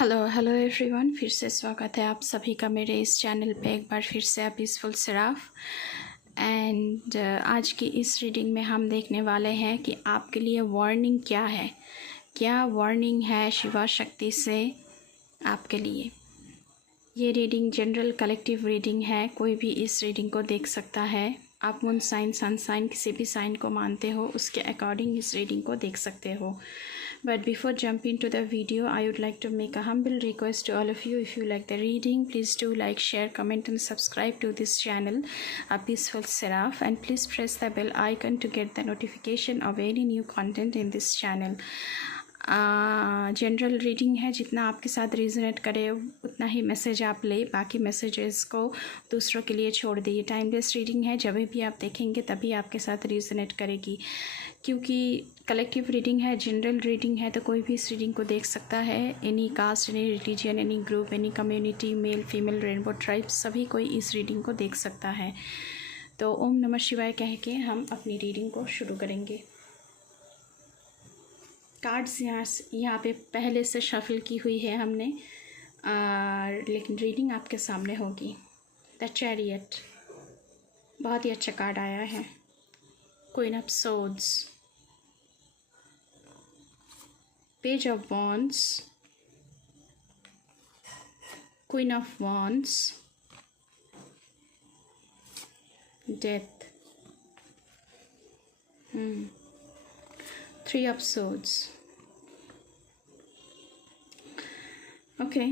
Hello everyone, फिर से स्वागत है आप सभी का मेरे इस चैनल पे एक बार फिर से। पीसफुल सिराफ एंड आज की इस रीडिंग में हम देखने वाले हैं कि आपके लिए वार्निंग क्या है, क्या वार्निंग है शिवा शक्ति से आपके लिए। ये रीडिंग जनरल कलेक्टिव रीडिंग है, कोई भी इस रीडिंग को देख सकता है। आप मून साइन, सन साइन, किसी भी साइन को मानते हो उसके अकॉर्डिंग इस रीडिंग को देख सकते हो। But before jumping to the video, I would like to make a humble request to all of you. If you like the reading, please do like, share, comment and subscribe to this channel, A Peaceful Seraph, and please press the bell icon to get the notification of any new content in this channel. General reading है, जितना आपके साथ resonate करे उतना ही message आप ले, बाकी messages को दूसरों के लिए छोड़ दीजिए। टाइमलेस रीडिंग है, जब भी आप देखेंगे तभी आपके साथ रिजोनेट करेगी, क्योंकि कलेक्टिव रीडिंग है, जनरल रीडिंग है, तो कोई भी इस रीडिंग को देख सकता है। Any caste, any religion, any group, any community, male female, rainbow tribe, सभी कोई इस रीडिंग को देख सकता है। तो ओम नमः शिवाय कह के हम अपनी रीडिंग को शुरू करेंगे। कार्ड्स यहाँ पे पहले से शफल की हुई है हमने, लेकिन रीडिंग आपके सामने होगी। द चैरियट, बहुत ही अच्छा कार्ड आया है। Queen of swords, page of wands, queen of wands, death, three of swords. Okay,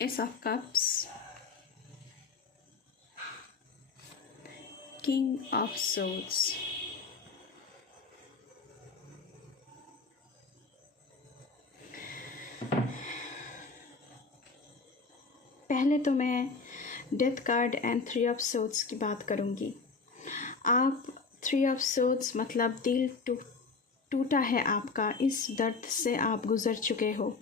S of cups, king of swords, पहले तो मैं death card and three of swords की बात करूंगी। आप थ्री ऑफ सोर्ड्स मतलब दिल टूटा है आपका, इस दर्द से आप गुज़र चुके हो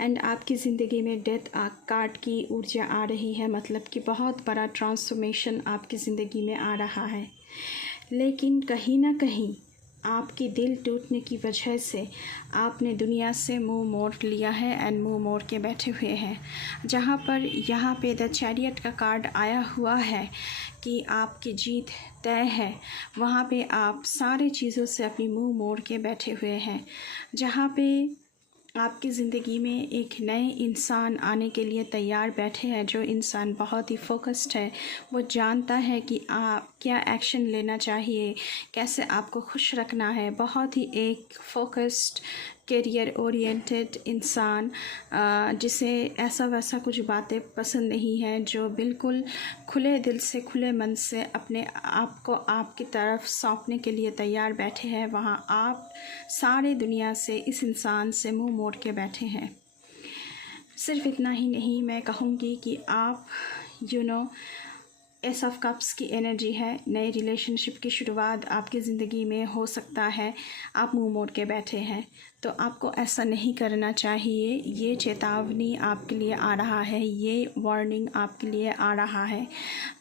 एंड आपकी ज़िंदगी में डेथ कार्ड की ऊर्जा आ रही है, मतलब कि बहुत बड़ा ट्रांसफॉर्मेशन आपकी ज़िंदगी में आ रहा है। लेकिन कहीं ना कहीं आपकी दिल टूटने की वजह से आपने दुनिया से मुंह मोड़ लिया है एंड मुंह मोड़ के बैठे हुए हैं। जहाँ पर यहाँ पे द चैरियट का कार्ड आया हुआ है कि आपकी जीत तय है, वहाँ पे आप सारी चीज़ों से अपनी मुंह मोड़ के बैठे हुए हैं। जहाँ पे आपकी ज़िंदगी में एक नए इंसान आने के लिए तैयार बैठे हैं, जो इंसान बहुत ही फोकस्ड है, वो जानता है कि आप क्या एक्शन लेना चाहिए, कैसे आपको खुश रखना है। बहुत ही एक फोकस्ड करियर ओरिएंटेड इंसान, जिसे ऐसा वैसा कुछ बातें पसंद नहीं है, जो बिल्कुल खुले दिल से, खुले मन से अपने आप को आपकी तरफ सौंपने के लिए तैयार बैठे हैं। वहाँ आप सारी दुनिया से, इस इंसान से मुंह मोड़ के बैठे हैं। सिर्फ इतना ही नहीं, मैं कहूँगी कि आप एस ऑफ कप्स की एनर्जी है, नए रिलेशनशिप की शुरुआत आपकी ज़िंदगी में हो सकता है। आप मुंह मोड़ के बैठे हैं, तो आपको ऐसा नहीं करना चाहिए। ये चेतावनी आपके लिए आ रहा है, ये वार्निंग आपके लिए आ रहा है।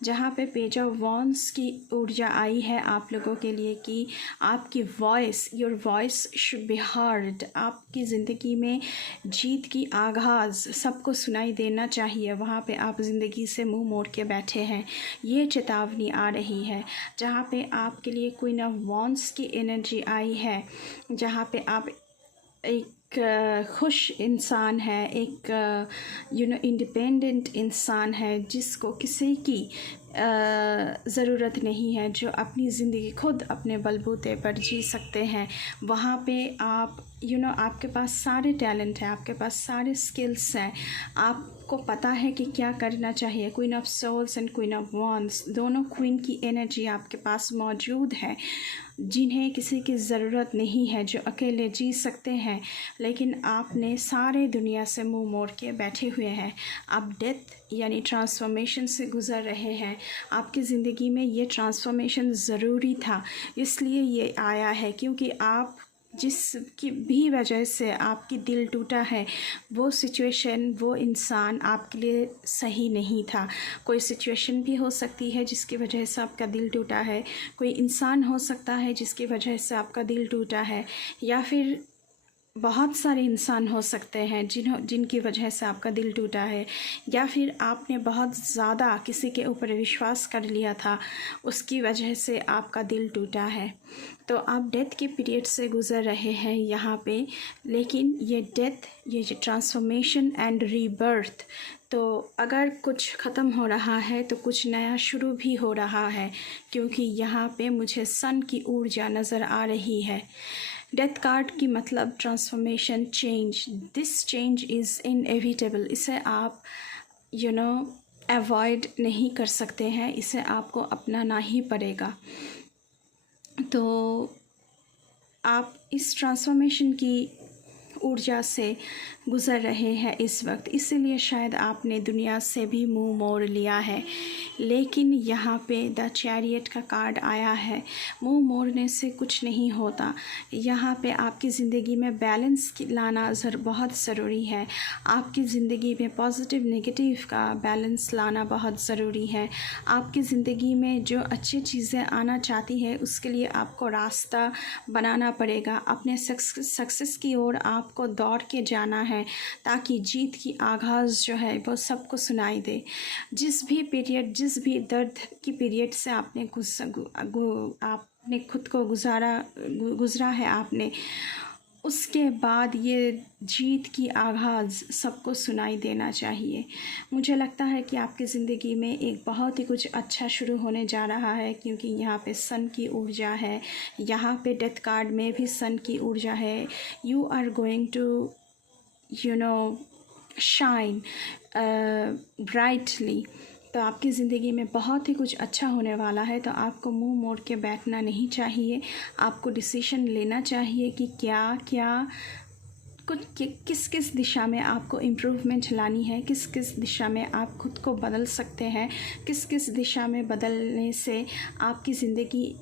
जहाँ पे पेज ऑफ वॉन्ड्स की ऊर्जा आई है आप लोगों के लिए कि आपकी voice, your voice should be heard. आपकी ज़िंदगी में जीत की आगाज़ सबको सुनाई देना चाहिए। वहाँ पे आप ज़िंदगी से मुंह मोड़ के बैठे हैं, ये चेतावनी आ रही है। जहाँ पे आपके लिए क्वीन ऑफ वॉन्ड्स की एनर्जी आई है, जहाँ पे आप एक खुश इंसान है, एक इंडिपेंडेंट इंसान है, जिसको किसी की ज़रूरत नहीं है, जो अपनी ज़िंदगी खुद अपने बलबूते पर जी सकते हैं। वहाँ पे आप आपके पास सारे टैलेंट हैं, आपके पास सारे स्किल्स हैं, आपको पता है कि क्या करना चाहिए। Queen of souls and queen of wands, दोनों क्वीन की एनर्जी आपके पास मौजूद है, जिन्हें किसी की ज़रूरत नहीं है, जो अकेले जी सकते हैं। लेकिन आपने सारे दुनिया से मुंह मोड़ के बैठे हुए हैं। आप डेथ यानी ट्रांसफॉर्मेशन से गुज़र रहे हैं। आपकी ज़िंदगी में ये ट्रांसफॉर्मेशन ज़रूरी था, इसलिए ये आया है, क्योंकि आप जिसकी भी वजह से आपकी दिल टूटा है, वो सिचुएशन, वो इंसान आपके लिए सही नहीं था। कोई सिचुएशन भी हो सकती है जिसकी वजह से आपका दिल टूटा है, कोई इंसान हो सकता है जिसकी वजह से आपका दिल टूटा है, या फिर बहुत सारे इंसान हो सकते हैं जिनकी वजह से आपका दिल टूटा है, या फिर आपने बहुत ज़्यादा किसी के ऊपर विश्वास कर लिया था, उसकी वजह से आपका दिल टूटा है। तो आप डेथ के पीरियड से गुज़र रहे हैं यहाँ पे, लेकिन ये डेथ, ये जो ट्रांसफॉर्मेशन एंड रीबर्थ, तो अगर कुछ ख़त्म हो रहा है तो कुछ नया शुरू भी हो रहा है, क्योंकि यहाँ पे मुझे सन की ऊर्जा नज़र आ रही है। डेथ कार्ड की मतलब transformation, change. This change is inevitable. इसे आप अवॉइड नहीं कर सकते हैं, इसे आपको अपनाना ही पड़ेगा। तो आप इस ट्रांसफॉर्मेशन की ऊर्जा से गुज़र रहे हैं इस वक्त, इसीलिए शायद आपने दुनिया से भी मुंह मोड़ लिया है। लेकिन यहाँ पे द चैरियट का कार्ड आया है। मुंह मोड़ने से कुछ नहीं होता। यहाँ पे आपकी ज़िंदगी में बैलेंस लाना बहुत ज़रूरी है। आपकी ज़िंदगी में पॉजिटिव नेगेटिव का बैलेंस लाना बहुत ज़रूरी है। आपकी ज़िंदगी में जो अच्छी चीज़ें आना चाहती है, उसके लिए आपको रास्ता बनाना पड़ेगा। अपने सक्सेस की ओर आपको दौड़ के जाना है, ताकि जीत की आगाज़ जो है वो सबको सुनाई दे। जिस भी दर्द की पीरियड से आपने खुद को गुज़रा है आपने, उसके बाद ये जीत की आगाज़ सबको सुनाई देना चाहिए। मुझे लगता है कि आपकी ज़िंदगी में एक बहुत ही कुछ अच्छा शुरू होने जा रहा है, क्योंकि यहाँ पे सन की ऊर्जा है, यहाँ पे डेथ कार्ड में भी सन की ऊर्जा है। You are going to shine brightly. तो आपकी ज़िंदगी में बहुत ही कुछ अच्छा होने वाला है। तो आपको मुंह मोड़ के बैठना नहीं चाहिए, आपको डिसीजन लेना चाहिए कि किस किस दिशा में आपको इम्प्रूवमेंट लानी है, किस किस दिशा में आप खुद को बदल सकते हैं, किस किस दिशा में बदलने से आपकी ज़िंदगी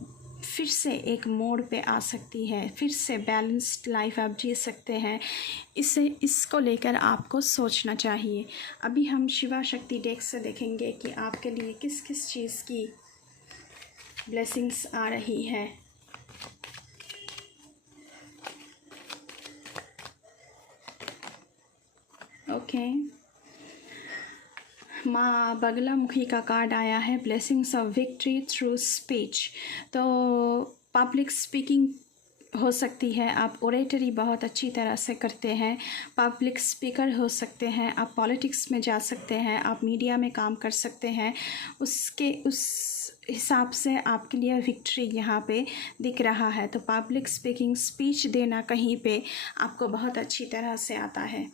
फिर से एक मोड़ पे आ सकती है, फिर से बैलेंस्ड लाइफ आप जी सकते हैं। इसको लेकर आपको सोचना चाहिए। अभी हम शिवा शक्ति डेक से देखेंगे कि आपके लिए किस किस चीज़ की ब्लेसिंग्स आ रही है। ओके, माँ बगलामुखी का कार्ड आया है, blessings of victory through speech. तो पब्लिक स्पीकिंग हो सकती है, आप ओरेटरी बहुत अच्छी तरह से करते हैं, पब्लिक स्पीकर हो सकते हैं, आप पॉलिटिक्स में जा सकते हैं, आप मीडिया में काम कर सकते हैं। उस हिसाब से आपके लिए विक्ट्री यहाँ पे दिख रहा है। तो पब्लिक स्पीकिंग, स्पीच देना कहीं पे आपको बहुत अच्छी तरह से आता है।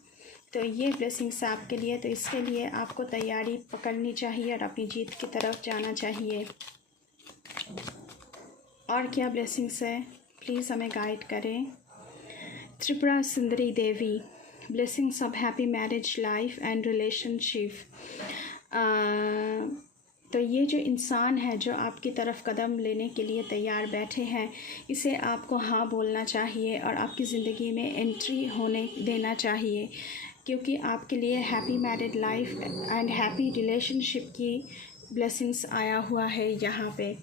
तो ये ब्लेसिंग्स आपके लिए। तो इसके लिए आपको तैयारी पकड़नी चाहिए और अपनी जीत की तरफ जाना चाहिए। और क्या ब्लेसिंग्स है, प्लीज़ हमें गाइड करें। Tripura Sundari Devi, blessings of happy marriage life and relationship. तो ये जो इंसान है जो आपकी तरफ कदम लेने के लिए तैयार बैठे हैं, इसे आपको हाँ बोलना चाहिए और आपकी ज़िंदगी में एंट्री होने देना चाहिए, क्योंकि आपके लिए happy married life and happy relationship की ब्लेसिंग्स आया हुआ है यहाँ पे।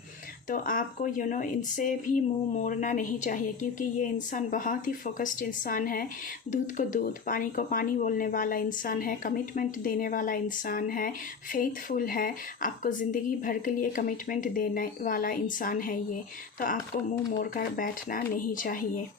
तो आपको इनसे भी मुंह मोड़ना नहीं चाहिए, क्योंकि ये इंसान बहुत ही फोकस्ड इंसान है, दूध को दूध, पानी को पानी बोलने वाला इंसान है, कमिटमेंट देने वाला इंसान है, फेथफुल है, आपको ज़िंदगी भर के लिए कमिटमेंट देने वाला इंसान है ये। तो आपको मुंह मोड़ कर बैठना नहीं चाहिए।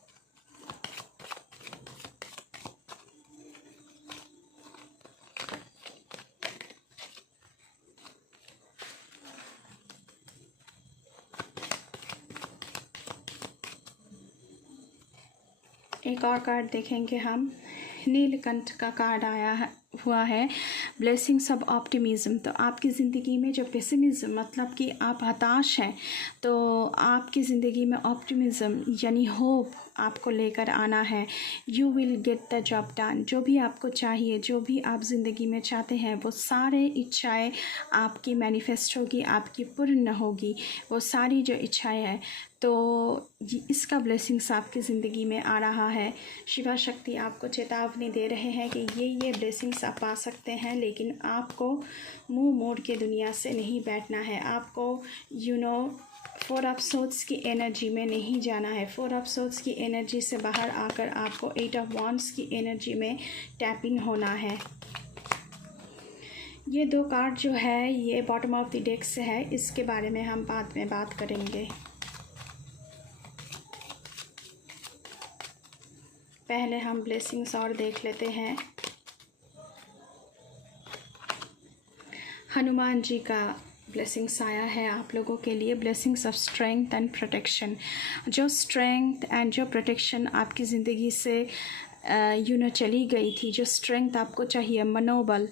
एक और कार्ड देखेंगे हम, नीलकंठ का कार्ड आया हुआ है, ब्लेसिंग्स ऑफ ऑप्टिमिज्म। तो आपकी ज़िंदगी में जो पेसिमिज्म, मतलब कि आप हताश हैं, तो आपकी ज़िंदगी में ऑप्टिमिज्म यानी होप आपको लेकर आना है। You will get the job done. जो भी आपको चाहिए, जो भी आप ज़िंदगी में चाहते हैं, वो सारे इच्छाएं आपकी मैनिफेस्ट होगी, आपकी पूर्ण होगी वो सारी जो इच्छाएं हैं। तो इसका ब्लेसिंग्स आपकी ज़िंदगी में आ रहा है। शिवा शक्ति आपको चेतावनी दे रहे हैं कि ये ब्लेसिंग्स आप पा सकते हैं, लेकिन आपको मुंह मोड़ के दुनिया से नहीं बैठना है। आपको 4 ऑफ सोर्ड्स की एनर्जी में नहीं जाना है। 4 ऑफ सोर्ड्स की एनर्जी से बाहर आकर आपको 8 ऑफ वॉन्ड्स की एनर्जी में टैप इन होना है। ये 2 कार्ड जो है ये बॉटम ऑफ द डेक से है, इसके बारे में हम बाद में बात करेंगे। पहले हम ब्लेसिंग्स और देख लेते हैं। हनुमान जी का ब्लेसिंग्स आया है आप लोगों के लिए, blessings of strength and protection. जो स्ट्रेंथ एंड जो प्रोटेक्शन आपकी ज़िंदगी से चली गई थी, जो स्ट्रेंथ आपको चाहिए, मनोबल,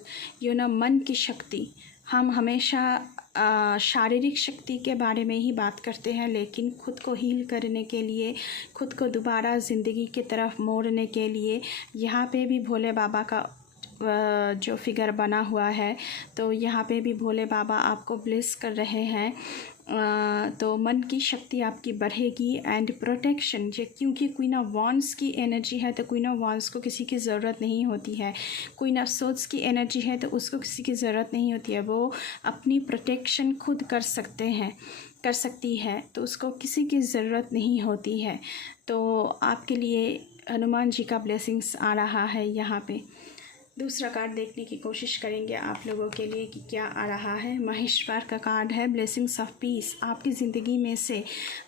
मन की शक्ति। हम हमेशा शारीरिक शक्ति के बारे में ही बात करते हैं, लेकिन खुद को हील करने के लिए, खुद को दोबारा ज़िंदगी की तरफ मोड़ने के लिए यहाँ पे भी भोले बाबा का जो फिगर बना हुआ है, तो यहाँ पे भी भोले बाबा आपको ब्लेस कर रहे हैं। तो मन की शक्ति आपकी बढ़ेगी एंड प्रोटेक्शन, क्योंकि क्वीन ऑफ वॉन्ड्स की एनर्जी है तो क्वीन ऑफ वॉन्ड्स को किसी की ज़रूरत नहीं होती है। क्वीन ऑफ सोर्ड्स की एनर्जी है तो उसको किसी की ज़रूरत नहीं होती है, वो अपनी प्रोटेक्शन खुद कर सकती है, तो उसको किसी की ज़रूरत नहीं होती है। तो आपके लिए हनुमान जी का ब्लेसिंग्स आ रहा है। यहाँ पे दूसरा कार्ड देखने की कोशिश करेंगे आप लोगों के लिए कि क्या आ रहा है। महेश्वर का कार्ड है, ब्लेसिंग्स ऑफ पीस। आपकी ज़िंदगी में से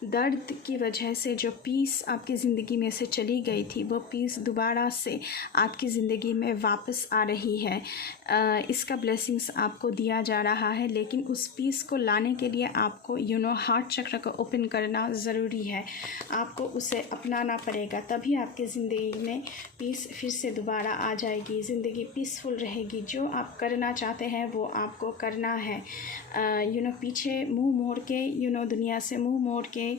दर्द की वजह से जो पीस आपकी ज़िंदगी में से चली गई थी, वो पीस दोबारा से आपकी ज़िंदगी में वापस आ रही है। इसका ब्लेसिंग्स आपको दिया जा रहा है, लेकिन उस पीस को लाने के लिए आपको हार्ट चक्र को ओपन करना ज़रूरी है। आपको उसे अपनाना पड़ेगा, तभी आपकी ज़िंदगी में पीस फिर से दोबारा आ जाएगी, ज़िंदगी पीसफुल रहेगी। जो आप करना चाहते हैं वो आपको करना है। पीछे मुंह मोड़ के दुनिया से मुंह मोड़ के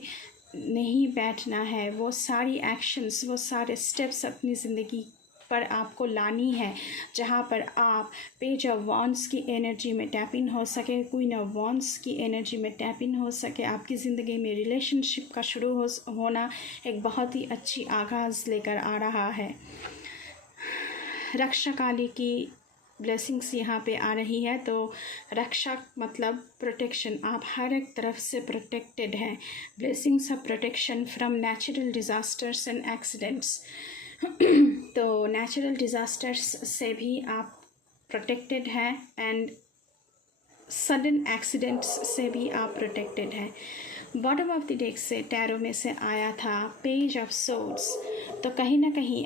नहीं बैठना है। वो सारी एक्शंस, वो सारे स्टेप्स अपनी ज़िंदगी पर आपको लानी है, जहाँ पर आप पेज ऑफ वॉन्ड्स की एनर्जी में टैप इन हो सके, क्वीन ऑफ वॉन्ड्स की एनर्जी में टैप इन हो सके। आपकी ज़िंदगी में रिलेशनशिप का शुरू होना एक बहुत ही अच्छी आगाज़ लेकर आ रहा है। रक्षा काली की ब्लेसिंग्स यहाँ पे आ रही है, तो रक्षा मतलब प्रोटेक्शन, आप हर एक तरफ से प्रोटेक्टेड हैं। Blessings of protection from natural disasters and accidents. तो नेचुरल डिज़ास्टर्स से भी आप प्रोटेक्टेड हैं एंड सडन एक्सीडेंट्स से भी आप प्रोटेक्टेड हैं। बॉटम ऑफ द डेक से टैरो में से आया था पेज ऑफ सोर्ड्स। तो कहीं ना कहीं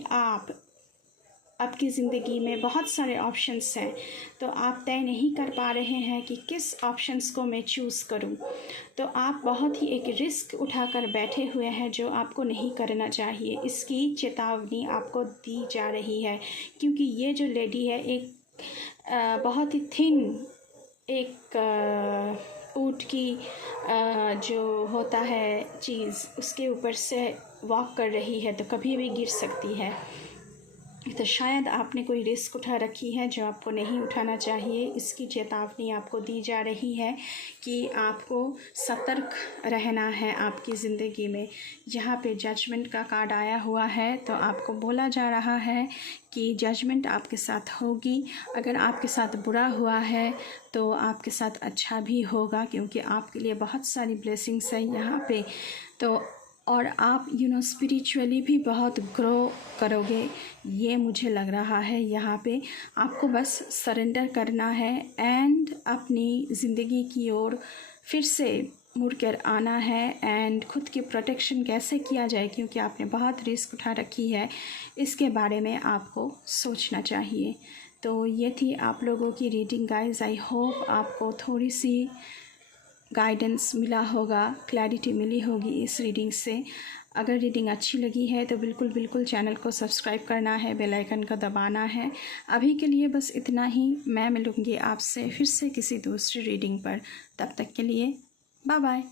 आपकी ज़िंदगी में बहुत सारे ऑप्शंस हैं, तो आप तय नहीं कर पा रहे हैं कि किस ऑप्शंस को मैं चूज़ करूं। तो आप बहुत ही एक रिस्क उठाकर बैठे हुए हैं जो आपको नहीं करना चाहिए। इसकी चेतावनी आपको दी जा रही है, क्योंकि ये जो लेडी है एक बहुत ही थिन, एक ऊँट की जो होता है चीज़, उसके ऊपर से वॉक कर रही है, तो कभी भी गिर सकती है। तो शायद आपने कोई रिस्क उठा रखी है जो आपको नहीं उठाना चाहिए। इसकी चेतावनी आपको दी जा रही है कि आपको सतर्क रहना है आपकी ज़िंदगी में। यहाँ पे जजमेंट का कार्ड आया हुआ है, तो आपको बोला जा रहा है कि जजमेंट आपके साथ होगी। अगर आपके साथ बुरा हुआ है तो आपके साथ अच्छा भी होगा, क्योंकि आपके लिए बहुत सारी ब्लेसिंग्स हैं यहाँ पे। तो और आप स्पिरिचुअली भी बहुत ग्रो करोगे, ये मुझे लग रहा है। यहाँ पे आपको बस सरेंडर करना है एंड अपनी ज़िंदगी की ओर फिर से मुड़कर आना है। एंड खुद की प्रोटेक्शन कैसे किया जाए, क्योंकि आपने बहुत रिस्क उठा रखी है, इसके बारे में आपको सोचना चाहिए। तो ये थी आप लोगों की रीडिंग गाइस। आई होप आपको थोड़ी सी गाइडेंस मिला होगा, क्लैरिटी मिली होगी इस रीडिंग से। अगर रीडिंग अच्छी लगी है तो बिल्कुल चैनल को सब्सक्राइब करना है, बेल आइकन को दबाना है। अभी के लिए बस इतना ही। मैं मिलूँगी आपसे फिर से किसी दूसरी रीडिंग पर। तब तक के लिए बाय बाय।